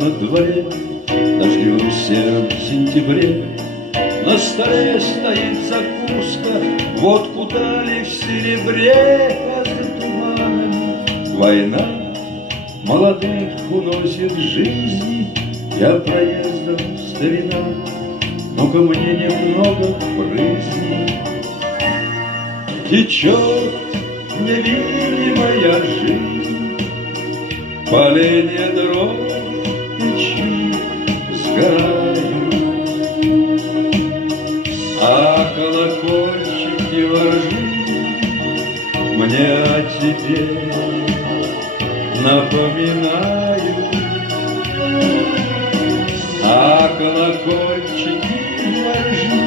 на дворе, дождевом сером сентябре. На столе стоит закуска, водку дали в серебре, а за туманами война молодых уносит жизни. Я проездом старина, ну-ка мне немного брызни. Течет невидимая жизнь, поленья дров печи сгорают, а колокольчики воржи мне о тебе напоминают. А колокольчики воржи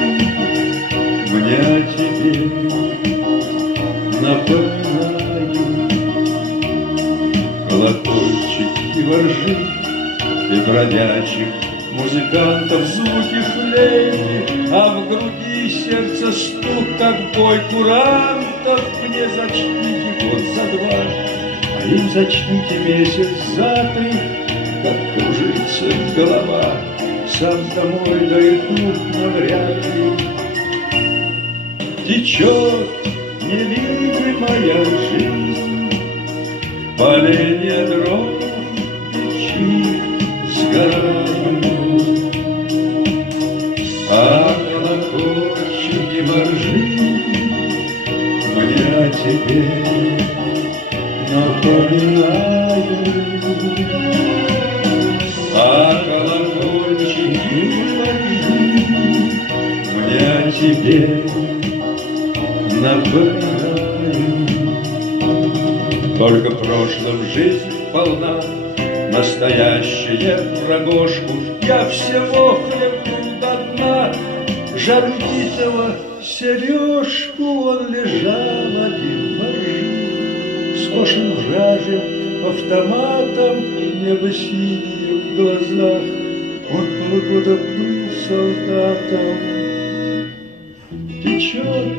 мне о тебе напоминают. Колокольчики воржи и бродячих музыкантов звуки флейты, а в груди сердце стук, как бой курантов. Мне зачтите год за два, а им зачтите месяц за три, как кружится голова. Сам домой дойду навряд ли. Течет невидимая жизнь, поленья дров печи сгорают, а колокольчики воржи мне о тебе напоминают. А колокольчики воржи мне о тебе напоминаю. Только прошлым жизнь полна, настоящее рогожку. Я всего хлебнул до дна, жаль битого сережку. Он лежал один во ржи, скошен вражьим автоматом, небо синее в глазах. Он полгода был солдатом. Течет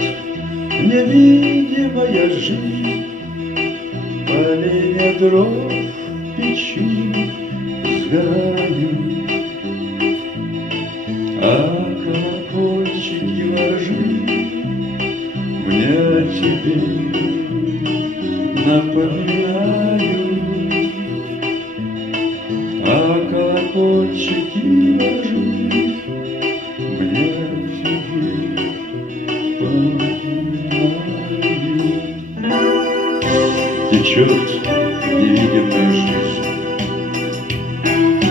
невидимая жизнь, поленья дров печи сгорают, а колокольчики воржи мне о тебе напоминают. А колокольчики воржи мне о тебе напоминают. Течет невидимая жизнь,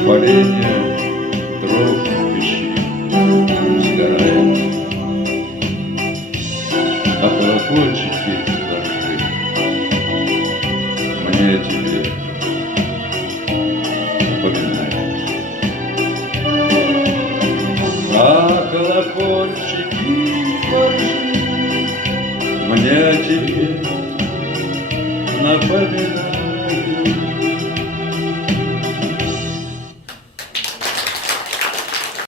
поленья дров печи сгорает, а колокольчики воржи мне о тебе напоминают. А колокольчики воржи мне о тебе напоминают.